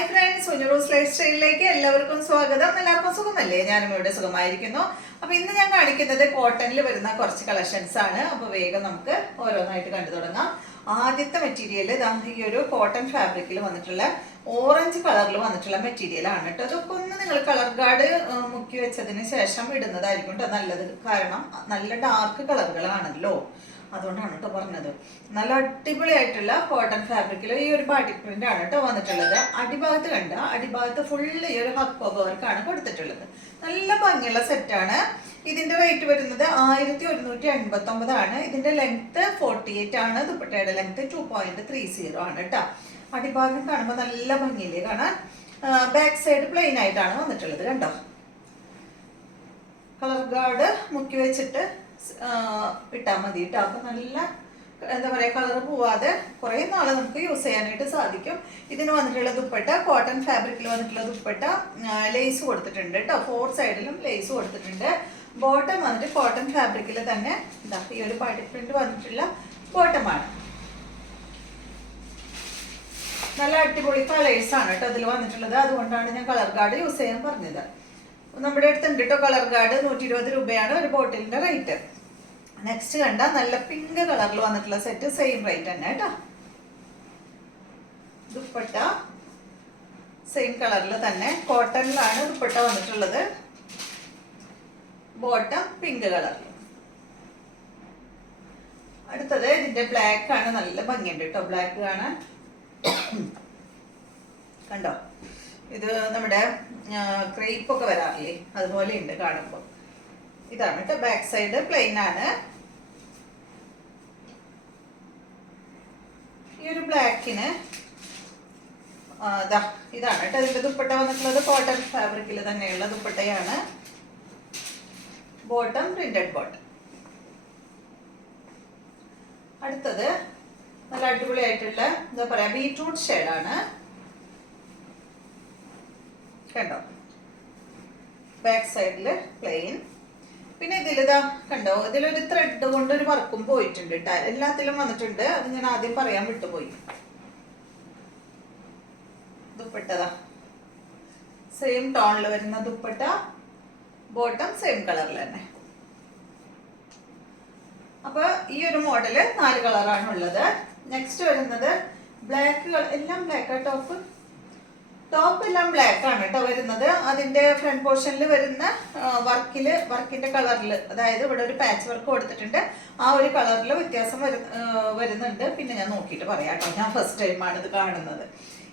Hi friends, സുനിറൂസ് life സ്റ്റൈലിലേക്ക് എല്ലാവർക്കും സ്വാഗതം. എല്ലാവർക്കും സുഖമല്ലേ? ഞാനും ഇവിടെ സുഖമായിരിക്കുന്നു. അപ്പൊ ഇന്ന് ഞാൻ കാണിക്കുന്നത് കോട്ടണിൽ വരുന്ന കുറച്ച് കളക്ഷൻസ് ആണ്. അപ്പൊ വേഗം നമുക്ക് ഓരോന്നായിട്ട് കണ്ടു തുടങ്ങാം. ആദ്യത്തെ മെറ്റീരിയൽ ഈ ഒരു കോട്ടൺ ഫാബ്രിക്കിൽ വന്നിട്ടുള്ള ഓറഞ്ച് കളറിൽ വന്നിട്ടുള്ള മെറ്റീരിയൽ ആണ് കേട്ടോ. അതൊക്കെ ഒന്ന് നിങ്ങൾ കളർ ഗാർഡ് മുക്കി വെച്ചതിന് ശേഷം ഇടുന്നതായിരിക്കും കേട്ടോ നല്ലത്. കാരണം നല്ല ഡാർക്ക് കളറുകളാണല്ലോ, അതുകൊണ്ടാണ് കേട്ടോ പറഞ്ഞത്. നല്ല അടിപൊളിയായിട്ടുള്ള കോട്ടൺ ഫാബ്രിക്കിൽ ഈ ഒരു ബാട്ടിക് പ്രിന്റ് ആണ് കേട്ടോ വന്നിട്ടുള്ളത്. അടിഭാഗത്ത് കണ്ട അടിഭാഗത്ത് ഫുള്ള് ഈ ഒരു ഹക്കോ വർക്കാണ് കൊടുത്തിട്ടുള്ളത്. നല്ല ഭംഗിയുള്ള സെറ്റാണ്. ഇതിന്റെ റേറ്റ് വരുന്നത് 1189 ആണ്. ഇതിന്റെ ലെങ്ത് 48 ആണ്. ദുപ്പട്ടയുടെ ലെങ്ത് 2.30 ആണ് കേട്ടോ. അടിഭാഗം കാണുമ്പോൾ നല്ല ഭംഗിയില്ലേ കാണാൻ. ബാക്ക് സൈഡ് പ്ലെയിൻ ആയിട്ടാണ് വന്നിട്ടുള്ളത് കണ്ടോ. കളർ ഗാർഡ് മുക്കി വെച്ചിട്ട് ഇട്ടാൽ മതി കേട്ടോ. അപ്പൊ നല്ല എന്താ പറയാ, കളർ പോവാതെ കുറെ നാള് നമുക്ക് യൂസ് ചെയ്യാനായിട്ട് സാധിക്കും. ഇതിന് വന്നിട്ടുള്ള ദുപ്പട്ട കോട്ടൺ ഫാബ്രിക്കിൽ വന്നിട്ടുള്ള ദുപ്പട്ട ലേസ് കൊടുത്തിട്ടുണ്ട് കേട്ടോ. 4 സൈഡിലും ലേസ് കൊടുത്തിട്ടുണ്ട്. ബോട്ടം വന്നിട്ട് കോട്ടൺ ഫാബ്രിക്കിൽ തന്നെ ഈ ഒരു ബാട്ടിക് പ്രിന്റ് വന്നിട്ടുള്ള ബോട്ടമാണ്. നല്ല അടിപൊളി കളേഴ്സ് ആണ് കേട്ടോ അതിൽ വന്നിട്ടുള്ളത്. അതുകൊണ്ടാണ് ഞാൻ കളർ ഗാർഡ് യൂസ് ചെയ്യാൻ പറഞ്ഞത്. നമ്മുടെ അടുത്തുണ്ട് കേട്ടോ കളർ ഗാർഡ്. 120 രൂപയാണ് ഒരു ബോട്ടിലിന്റെ റേറ്റ്. നെക്സ്റ്റ് കണ്ട നല്ല പിങ്ക് കളറിൽ വന്നിട്ടുള്ള സെറ്റ് സെയിം റേറ്റ് തന്നെ കേട്ടോ. ദുപ്പട്ട സെയിം കളറിൽ തന്നെ കോട്ടണിലാണ് ദുപ്പട്ട വന്നിട്ടുള്ളത്. ബോട്ടം പിങ്ക് കളറിൽ. അടുത്തത് ഇതിന്റെ ബ്ലാക്ക് ആണ്. നല്ല ഭംഗിയുണ്ട് കേട്ടോ ബ്ലാക്ക് കാണാൻ. കണ്ടോ, ഇത് നമ്മുടെ ക്രേപ്പ് ഒക്കെ വരാറില്ലേ, അതുപോലെ ഉണ്ട് കാണുമ്പോൾ. ഇതാണ് കേട്ടോ ബാക്ക് സൈഡ് പ്ലെയിൻ ആണ്. ഈ ഒരു ബ്ലാക്കിന് ഇതാണ് കേട്ടോ ഇതിന്റെ ദുപ്പട്ട വന്നിട്ടുള്ളത്. കോട്ടൺ ഫാബ്രിക്കിൽ തന്നെയുള്ള ദുപ്പട്ടയാണ്. Bottom printed bottom. അടുത്തത് നല്ല അടിപൊളിയായിട്ടുള്ള എന്താ പറയാ ബീറ്റ്റൂട്ട് ഷെയ്ഡാണ് കണ്ടോ. ബാക്ക് സൈഡില് പ്ലെയിൻ. പിന്നെ ഇതിലിതാ കണ്ടോ, ഇതിലൊരു ത്രെഡ് കൊണ്ട് ഒരു വർക്കും പോയിട്ടുണ്ട് കേട്ടോ. എല്ലാത്തിലും വന്നിട്ടുണ്ട്. അത് ഞാൻ ആദ്യം പറയാൻ വിട്ടുപോയി. ദുപ്പട്ടതാ സെയിം ടോണിൽ വരുന്ന ദുപ്പട്ട. ബോട്ടം സെയിം കളറിൽ തന്നെ. അപ്പൊ ഈ ഒരു മോഡല് 4 കളറാണ് ഉള്ളത്. നെക്സ്റ്റ് വരുന്നത് ബ്ലാക്ക് കളർ. എല്ലാം ബ്ലാക്ക് ടോപ്പ് എല്ലാം ബ്ലാക്ക് ആണ് കേട്ടോ വരുന്നത്. അതിന്റെ ഫ്രണ്ട് പോർഷനിൽ വരുന്ന വർക്കിന്റെ കളറിൽ, അതായത് ഇവിടെ ഒരു പാച്ച് വർക്ക് കൊടുത്തിട്ടുണ്ട്. ആ ഒരു കളറിൽ വ്യത്യാസം വരുന്നുണ്ട്. പിന്നെ ഞാൻ നോക്കിയിട്ട് പറയാം കേട്ടോ. ഞാൻ ഫസ്റ്റ് ടൈമാണ് ഇത് കാണുന്നത്.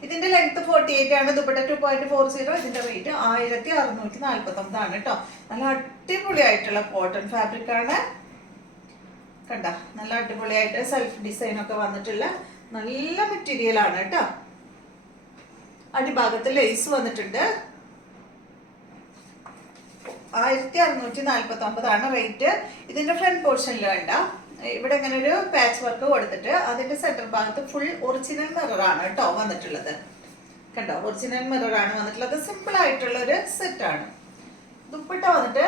ഇതിന്റെ ലെങ്ത് 48 ആണ്. ദുപ്പട്ട 2.40. ഇതിന്റെ റേറ്റ് 1649 ആണ് കേട്ടോ. നല്ല അടിപൊളിയായിട്ടുള്ള കോട്ടൺ ഫാബ്രിക് ആണ്. കണ്ട നല്ല അടിപൊളിയായിട്ട് സെൽഫ് ഡിസൈൻ ഒക്കെ വന്നിട്ടുള്ള നല്ല മെറ്റീരിയൽ ആണ് കേട്ടോ. അടിഭാഗത്ത് ലേസ് വന്നിട്ടുണ്ട്. 1649 ആണ് റേറ്റ്. ഇതിന്റെ ഫ്രണ്ട് പോർഷനിൽ വേണ്ട ഇവിടെ ഇങ്ങനെ ഒരു പാച്ച് വർക്ക് കൊടുത്തിട്ട് അതിന്റെ സെന്റർ ഭാഗത്ത് ഫുൾ ഒറിജിനൽ മിറർ ആണ് കേട്ടോ വന്നിട്ടുള്ളത്. കണ്ടോ, ഒറിജിനൽ മിറർ ആണ് വന്നിട്ടുള്ളത്. സിമ്പിൾ ആയിട്ടുള്ള ഒരു സെറ്റ് ആണ്. ദുപ്പട്ട വന്നിട്ട്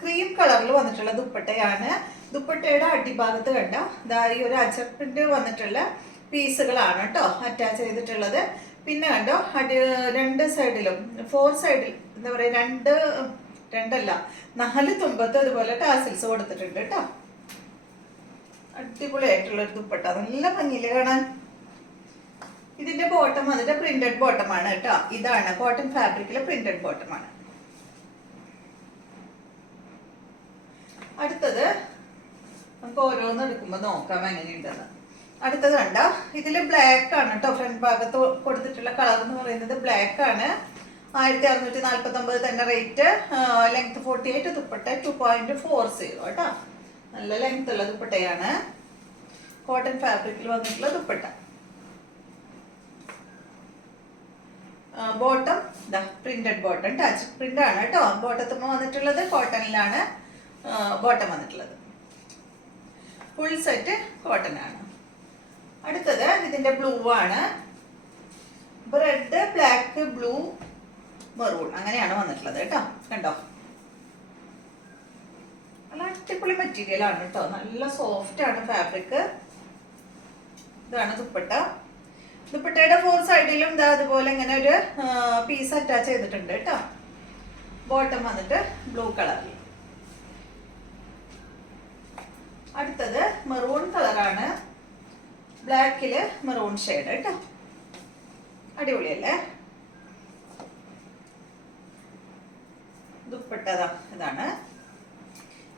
ക്രീം കളറിൽ വന്നിട്ടുള്ള ദുപ്പട്ടയാണ്. ദുപ്പട്ടയുടെ അടിഭാഗത്ത് കണ്ട ഈ ഒരു അജപ്രിന്റ് വന്നിട്ടുള്ള പീസുകളാണ് കേട്ടോ അറ്റാച്ച് ചെയ്തിട്ടുള്ളത്. പിന്നെ കണ്ടോ രണ്ട് സൈഡിലും 4 സൈഡിൽ എന്താ പറയാ 4 തുമ്പത്ത് അതുപോലെ ടാസിൽസ് കൊടുത്തിട്ടുണ്ട് കേട്ടോ. അടിപൊളിയായിട്ടുള്ള ഒരു ദുപ്പട്ട. നല്ല ഭംഗിയില് കാണാൻ. ഇതിന്റെ ബോട്ടം വന്നിട്ട് പ്രിന്റഡ് ബോട്ടം ആണ് കേട്ടോ. ഇതാണ് കോട്ടൺ ഫാബ്രിക്കിലെ പ്രിന്റഡ് ബോട്ടം ആണ്. അടുത്തത് നമുക്ക് ഓരോന്ന് എടുക്കുമ്പോ നോക്കാം എങ്ങനെയുണ്ടെന്ന്. അടുത്തത് കണ്ട ഇതില് ബ്ലാക്ക് ആണ് കേട്ടോ. ഫ്രണ്ട് ഭാഗത്ത് കൊടുത്തിട്ടുള്ള കളർ എന്ന് പറയുന്നത് ബ്ലാക്ക് ആണ്. 1649 തന്നെ റേറ്റ്. ലെങ്ത് 48. ദുപ്പട്ട 2.40 കേട്ടോ. നല്ല ലെങ്ത് ഉള്ള ദുപ്പട്ടയാണ്. കോട്ടൺ ഫാബ്രിക്കിൽ വന്നിട്ടുള്ള dupatta. Bottom printed bottom. Touch print ആണ് കേട്ടോ. ബോട്ടത്തുമ്പോ വന്നിട്ടുള്ളത് കോട്ടണിലാണ് ബോട്ടം വന്നിട്ടുള്ളത്. ഫുൾ സെറ്റ് കോട്ടൺ ആണ്. അടുത്തത് ഇതിന്റെ ബ്ലൂ ആണ്. റെഡ്, ബ്ലാക്ക്, ബ്ലൂ, മെറൂൺ അങ്ങനെയാണ് വന്നിട്ടുള്ളത് കേട്ടോ. കണ്ടോ, നല്ല അടിപൊളി മെറ്റീരിയൽ ആണ് കേട്ടോ. നല്ല സോഫ്റ്റ് ആണ് ഫാബ്രിക്. ഇതാണ് ദുപ്പട്ട. ദുപ്പട്ടയുടെ 4 സൈഡിലും ഇതാ അതുപോലെ ഇങ്ങനെ ഒരു പീസ് അറ്റാച്ച് ചെയ്തിട്ടുണ്ട് കേട്ടോ. ബോട്ടം വന്നിട്ട് ബ്ലൂ കളറിൽ. അടുത്തത് മെറൂൺ കളറാണ്, ബ്ലാക്കില് മെറൂൺ ഷെയ്ഡ് കേട്ടോ. അടിപൊളിയല്ലേ? ദുപ്പട്ട ഇതാണ്.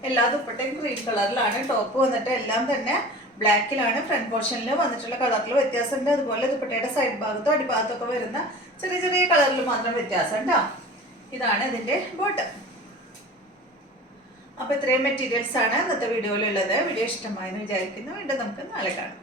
എല്ലാ ദുപ്പട്ടയും ക്രീം കളറിലാണ്. ടോപ്പ് വന്നിട്ട് എല്ലാം തന്നെ ബ്ലാക്കിലാണ്. ഫ്രണ്ട് പോർഷനിൽ വന്നിട്ടുള്ള കളറിൽ വ്യത്യാസമുണ്ട്. അതുപോലെ ദുപ്പട്ടയുടെ സൈഡ് ഭാഗത്തും അടിഭാഗത്തൊക്കെ വരുന്ന ചെറിയ ചെറിയ കളറിൽ മാത്രം വ്യത്യാസം ഉണ്ടോ. ഇതാണ് ഇതിന്റെ ബോട്ടം. അപ്പൊ ഇത്രയും മെറ്റീരിയൽസ് ആണ് ഇന്നത്തെ വീഡിയോയിലുള്ളത്. വീഡിയോ ഇഷ്ടമായെന്ന് വിചാരിക്കുന്നു. വീണ്ടും നമുക്ക് നാളെ കാണാം.